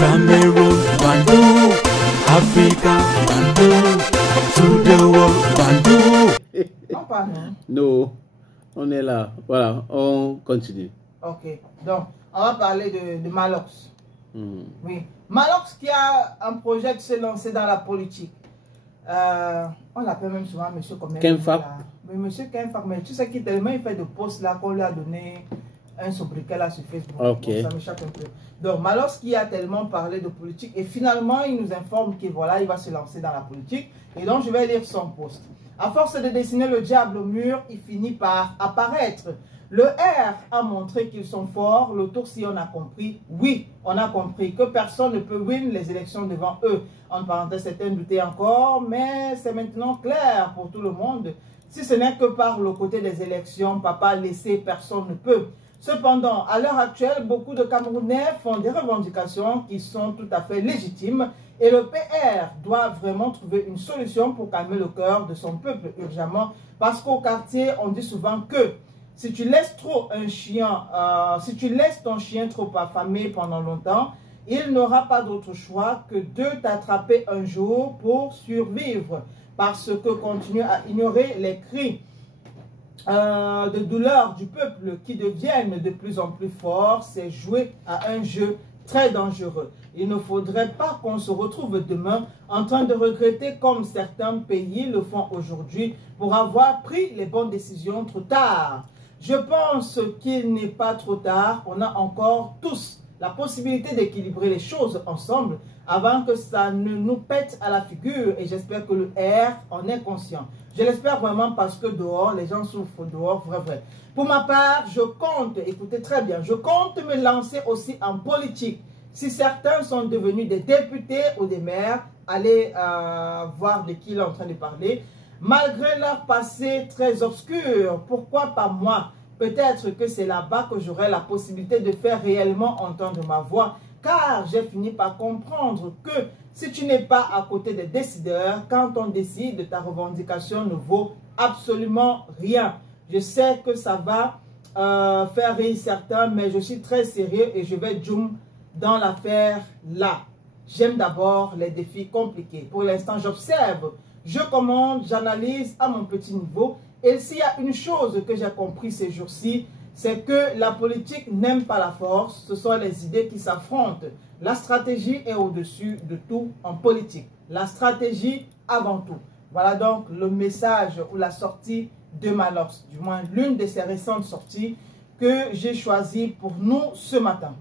Cameroon, Bandung, Africa, Bandung, to the world, Bandung. Non, pas non. Non, on est là. Voilà, on continue. Ok, donc on va parler de Malox. Oui, Malox qui a un projet de se lancer dans la politique. On l'appelle même souvent Monsieur Kenfak. Mais Monsieur Kenfak, mais tu sais qu'il tellement il fait de posts là qu'on lui a donné un sobriquet là sur Facebook. Ok. Bon, ça m'échappe un peu. Donc Malox qui a tellement parlé de politique et finalement il nous informe qu'il voilà, il va se lancer dans la politique. Et donc je vais lire son post. À force de dessiner le diable au mur, il finit par apparaître. Le R a montré qu'ils sont forts. Le Toursi, on a compris. Oui, on a compris que personne ne peut win les élections devant eux. En parenthèse, certains doutaient encore, mais c'est maintenant clair pour tout le monde. Si ce n'est que par le côté des élections, papa laissé, personne ne peut. Cependant, à l'heure actuelle, beaucoup de Camerounais font des revendications qui sont tout à fait légitimes et le PR doit vraiment trouver une solution pour calmer le cœur de son peuple urgemment parce qu'au quartier, on dit souvent que si tu laisses si tu laisses ton chien trop affamé pendant longtemps, il n'aura pas d'autre choix que de t'attraper un jour pour survivre parce que continue à ignorer les cris de douleur du peuple qui deviennent de plus en plus forts, c'est jouer à un jeu très dangereux. Il ne faudrait pas qu'on se retrouve demain en train de regretter comme certains pays le font aujourd'hui pour avoir pris les bonnes décisions trop tard. Je pense qu'il n'est pas trop tard. On a encore tous la possibilité d'équilibrer les choses ensemble avant que ça ne nous pète à la figure. Et j'espère que le R en est conscient. Je l'espère vraiment parce que dehors, les gens souffrent dehors, vrai. Pour ma part, je compte, écoutez très bien, je compte me lancer aussi en politique. Si certains sont devenus des députés ou des maires, allez voir de qui il est en train de parler. Malgré leur passé très obscur, pourquoi pas moi? Peut-être que c'est là-bas que j'aurai la possibilité de faire réellement entendre ma voix, car j'ai fini par comprendre que si tu n'es pas à côté des décideurs, quand on décide, ta revendication ne vaut absolument rien. Je sais que ça va faire rire certains, mais je suis très sérieux et je vais zoom dans l'affaire là. J'aime d'abord les défis compliqués. Pour l'instant, j'observe. Je commande, j'analyse à mon petit niveau. Et s'il y a une chose que j'ai compris ces jours-ci, c'est que la politique n'aime pas la force. Ce sont les idées qui s'affrontent. La stratégie est au-dessus de tout en politique. La stratégie avant tout. Voilà donc le message ou la sortie de Malox. Du moins, l'une de ses récentes sorties que j'ai choisies pour nous ce matin.